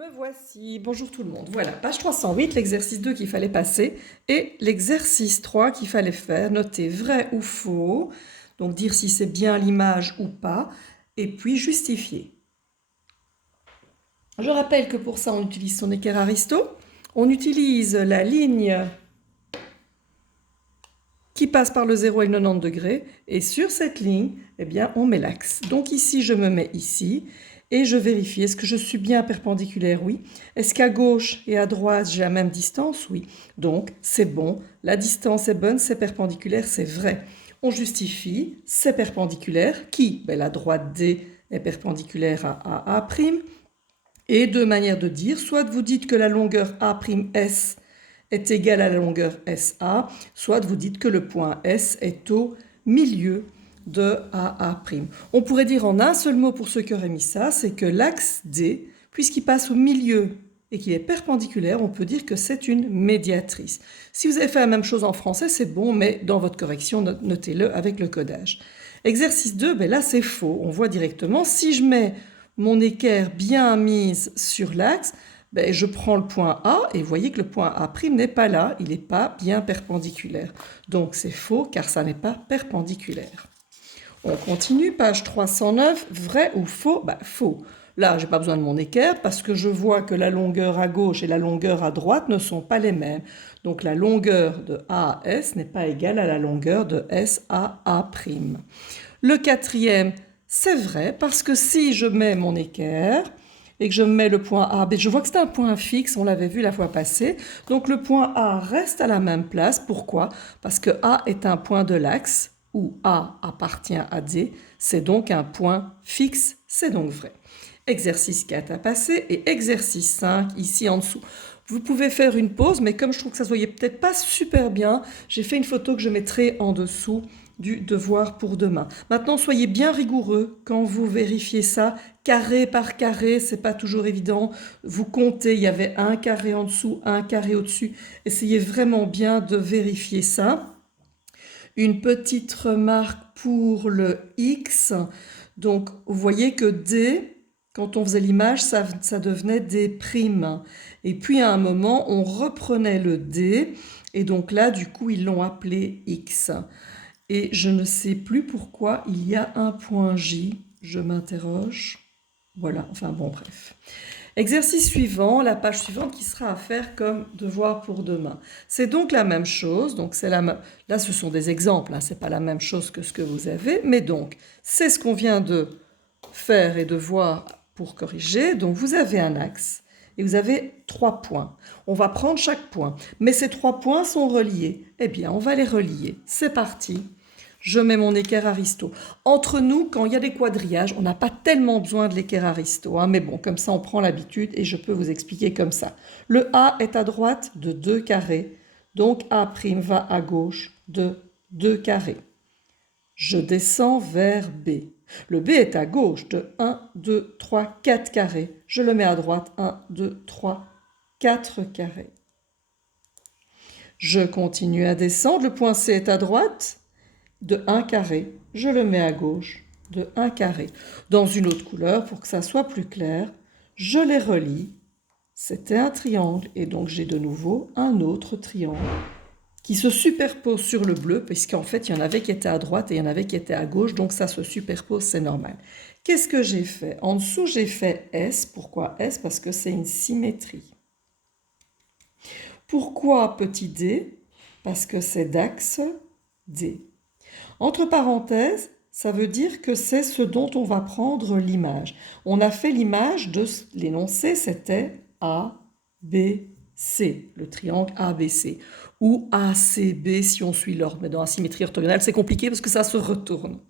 Me voici, bonjour tout le monde. Voilà, page 308, l'exercice 2 qu'il fallait passer et l'exercice 3 qu'il fallait faire, noter vrai ou faux, donc dire si c'est bien l'image ou pas, et puis justifier. Je rappelle que pour ça, on utilise son équerre Aristo, on utilise la ligne qui passe par le 0 et le 90 degrés, et sur cette ligne, eh bien, on met l'axe. Donc ici, je me mets ici, et je vérifie, est-ce que je suis bien perpendiculaire? Oui. Est-ce qu'à gauche et à droite, j'ai la même distance? Oui. Donc, c'est bon, la distance est bonne, c'est perpendiculaire, c'est vrai. On justifie, c'est perpendiculaire. Qui? Ben, la droite D est perpendiculaire à A', et deux manières de dire, soit vous dites que la longueur A'S est égale à la longueur SA, soit vous dites que le point S est au milieu de AA'. On pourrait dire en un seul mot pour ceux qui auraient mis ça, c'est que l'axe D, puisqu'il passe au milieu et qu'il est perpendiculaire, on peut dire que c'est une médiatrice. Si vous avez fait la même chose en français, c'est bon, mais dans votre correction, notez-le avec le codage. Exercice 2, ben là c'est faux. On voit directement, si je mets mon équerre bien mise sur l'axe, ben, je prends le point A et vous voyez que le point A' n'est pas là, il n'est pas bien perpendiculaire. Donc c'est faux car ça n'est pas perpendiculaire. On continue, page 309, vrai ou faux? Ben, faux. Là, je n'ai pas besoin de mon équerre parce que je vois que la longueur à gauche et la longueur à droite ne sont pas les mêmes. Donc la longueur de A à S n'est pas égale à la longueur de S à A'. Le quatrième, c'est vrai parce que si je mets mon équerre et que je mets le point A, je vois que c'est un point fixe, on l'avait vu la fois passée. Donc le point A reste à la même place. Pourquoi? Parce que A est un point de l'axe où A appartient à D. C'est donc un point fixe, c'est donc vrai. Exercice 4 à passer et exercice 5 ici en dessous. Vous pouvez faire une pause, mais comme je trouve que ça ne se voyait peut-être pas super bien, j'ai fait une photo que je mettrai en dessous du devoir pour demain. Maintenant, soyez bien rigoureux quand vous vérifiez ça, carré par carré, c'est pas toujours évident. Vous comptez, il y avait un carré en dessous, un carré au-dessus. Essayez vraiment bien de vérifier ça. Une petite remarque pour le X. Donc, vous voyez que D, quand on faisait l'image, ça devenait D'. Et puis, à un moment, on reprenait le D. Et donc là, du coup, ils l'ont appelé X. Et je ne sais plus pourquoi il y a un point J. Je m'interroge. Voilà, enfin bon, bref. Exercice suivant, la page suivante qui sera à faire comme devoir pour demain. C'est donc la même chose, donc c'est là ce sont des exemples, hein, c'est pas la même chose que ce que vous avez, mais donc c'est ce qu'on vient de faire et de voir pour corriger. Donc vous avez un axe et vous avez 3 points. On va prendre chaque point, mais ces 3 points sont reliés. Eh bien, on va les relier. C'est parti. Je mets mon équerre Aristo. Entre nous, quand il y a des quadrillages, on n'a pas tellement besoin de l'équerre Aristo, hein, mais bon, comme ça on prend l'habitude et je peux vous expliquer comme ça. Le A est à droite de 2 carrés, donc A' va à gauche de 2 carrés. Je descends vers B. Le B est à gauche de 1, 2, 3, 4 carrés. Je le mets à droite, 1, 2, 3, 4 carrés. Je continue à descendre, le point C est à droite de 1 carré. Je le mets à gauche de 1 carré. Dans une autre couleur, pour que ça soit plus clair, je les relie. C'était un triangle et donc j'ai de nouveau un autre triangle qui se superpose sur le bleu, puisqu'en fait, il y en avait qui étaient à droite et il y en avait qui étaient à gauche, donc ça se superpose, c'est normal. Qu'est-ce que j'ai fait? En dessous, j'ai fait S. Pourquoi S? Parce que c'est une symétrie. Pourquoi petit d? Parce que c'est d'axe D. Entre parenthèses, ça veut dire que c'est ce dont on va prendre l'image. On a fait l'image de l'énoncé, c'était A, B, C, le triangle ABC, ou ACB si on suit l'ordre. Mais dans la symétrie orthogonale, c'est compliqué parce que ça se retourne.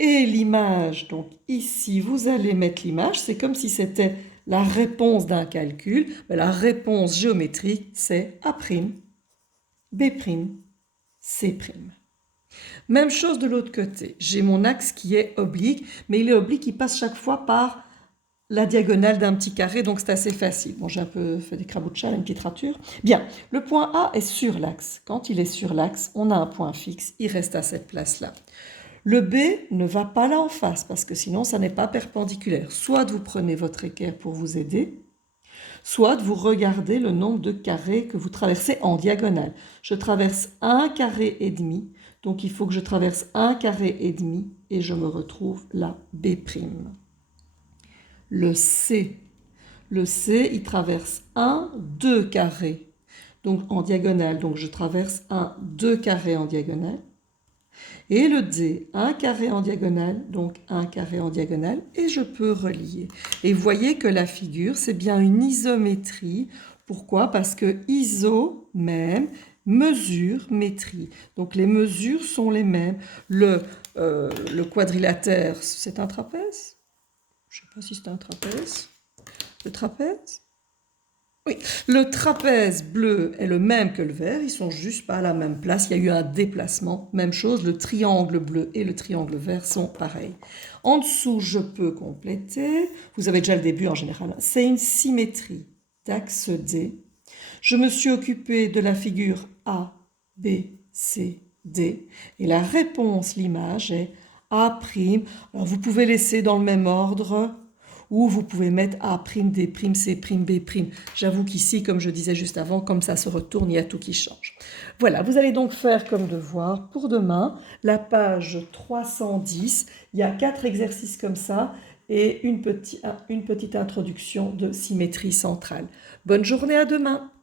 Et l'image, donc ici, vous allez mettre l'image, c'est comme si c'était la réponse d'un calcul. Mais la réponse géométrique, c'est A', B', C'. Même chose de l'autre côté. J'ai mon axe qui est oblique, mais il est oblique, il passe chaque fois par la diagonale d'un petit carré, donc c'est assez facile. Bon, j'ai un peu fait des crabouchas, une petite rature. Bien, le point A est sur l'axe. Quand il est sur l'axe, on a un point fixe, il reste à cette place-là. Le B ne va pas là en face, parce que sinon, ça n'est pas perpendiculaire. Soit vous prenez votre équerre pour vous aider, Soit vous regardez le nombre de carrés que vous traversez en diagonale. Je traverse un carré et demi, donc il faut que je traverse un carré et demi et je me retrouve là, B'. Le C. Le C, il traverse un 2 carrés, donc en diagonale, donc je traverse un 2 carrés en diagonale. Et le D, un carré en diagonale, donc un carré en diagonale, et je peux relier. Et vous voyez que la figure, c'est bien une isométrie. Pourquoi? Parce que iso, même, mesure, métrie. Donc les mesures sont les mêmes. Le quadrilatère, c'est un trapèze? Je ne sais pas si c'est un trapèze. Le trapèze? Oui, le trapèze bleu est le même que le vert, ils sont juste pas à la même place, il y a eu un déplacement. Même chose, le triangle bleu et le triangle vert sont pareils. En dessous, je peux compléter, vous avez déjà le début en général, c'est une symétrie d'axe D. Je me suis occupée de la figure A, B, C, D, et la réponse, l'image, est A'. Alors vous pouvez laisser dans le même ordre, ou vous pouvez mettre A', D', C', B'. J'avoue qu'ici, comme je disais juste avant, comme ça se retourne, il y a tout qui change. Voilà, vous allez donc faire comme devoir pour demain, la page 310. Il y a 4 exercices comme ça et une petite introduction de symétrie centrale. Bonne journée, à demain!